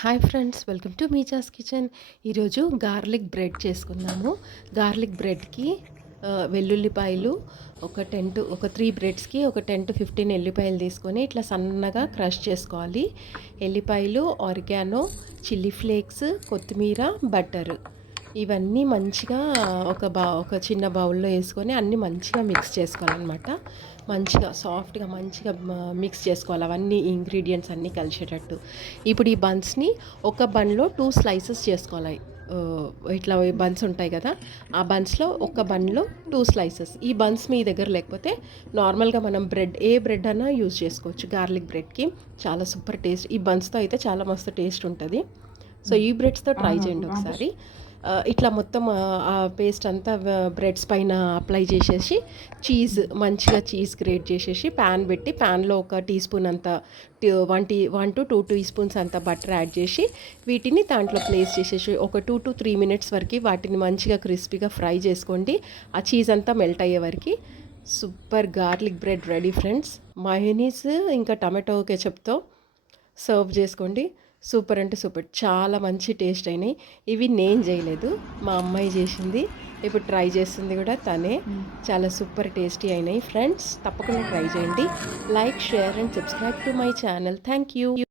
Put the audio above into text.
Hi friends, welcome to Meeja's kitchen. ఈరోజు garlic bread చేసుకుందాము. Garlic బ్రెడ్కి వెల్లుల్లిపాయలు ఒక 3 బ్రెడ్స్కి ఒక 10 to 15 ఎల్లిపాయలు తీసుకొని ఇట్లా సన్నగా క్రష్ చేసుకోవాలి. ఎల్లిపాయలు, ఆరిగానో, చిల్లీ ఫ్లేక్స్, కొత్తిమీర, బటర్ ఇవన్నీ మంచిగా ఒక చిన్న బౌల్లో వేసుకొని అన్నీ మంచిగా మిక్స్ చేసుకోవాలన్నమాట. మంచిగా సాఫ్ట్గా మంచిగా మిక్స్ చేసుకోవాలి అవన్నీ ఇంగ్రీడియంట్స్ అన్నీ కలిసేటట్టు. ఇప్పుడు ఈ బన్స్ని ఒక బన్లో 2 స్లైసెస్ చేసుకోవాలి. ఇట్లా బన్స్ ఉంటాయి కదా, ఆ బన్స్లో ఒక బన్లో 2 స్లైసెస్. ఈ బన్స్ మీ దగ్గర లేకపోతే నార్మల్గా మనం ఏ బ్రెడ్ అన్నా యూజ్ చేసుకోవచ్చు. గార్లిక్ బ్రెడ్కి చాలా సూపర్ టేస్ట్, ఈ బన్స్తో అయితే చాలా మస్తు టేస్ట్ ఉంటుంది. సో ఈ బ్రెడ్స్తో ట్రై చేయండి ఒకసారి. ఇట్లా మొత్తం ఆ పేస్ట్ అంతా బ్రెడ్స్ పైన అప్లై చేసేసి మంచిగా చీజ్ గ్రేట్ చేసేసి ప్యాన్ పెట్టి, ప్యాన్లో ఒక టీ స్పూన్ అంత 1 to 2 టీ స్పూన్స్ అంత బటర్ యాడ్ చేసి వీటిని దాంట్లో ప్లేస్ చేసేసి ఒక 2 to 3 మినిట్స్ వరకు వాటిని మంచిగా క్రిస్పీగా ఫ్రై చేసుకోండి. ఆ చీజ్ అంతా మెల్ట్ అయ్యే వరకు. Super garlic bread ready friends. Mayonnaise ఇంకా టమాటో కెచప్తో సర్వ్ చేసుకోండి. సూపర్ అంటే సూపర్, చాలా మంచి టేస్ట్ అయినాయి. ఇవి నేను చేయలేదు, మా అమ్మాయి చేసింది. ఇప్పుడు ట్రై చేస్తుంది కూడా తనే. చాలా సూపర్ టేస్టీ అయినాయి ఫ్రెండ్స్. తప్పకుండా ట్రై చేయండి. Like, share and subscribe to my channel. Thank you.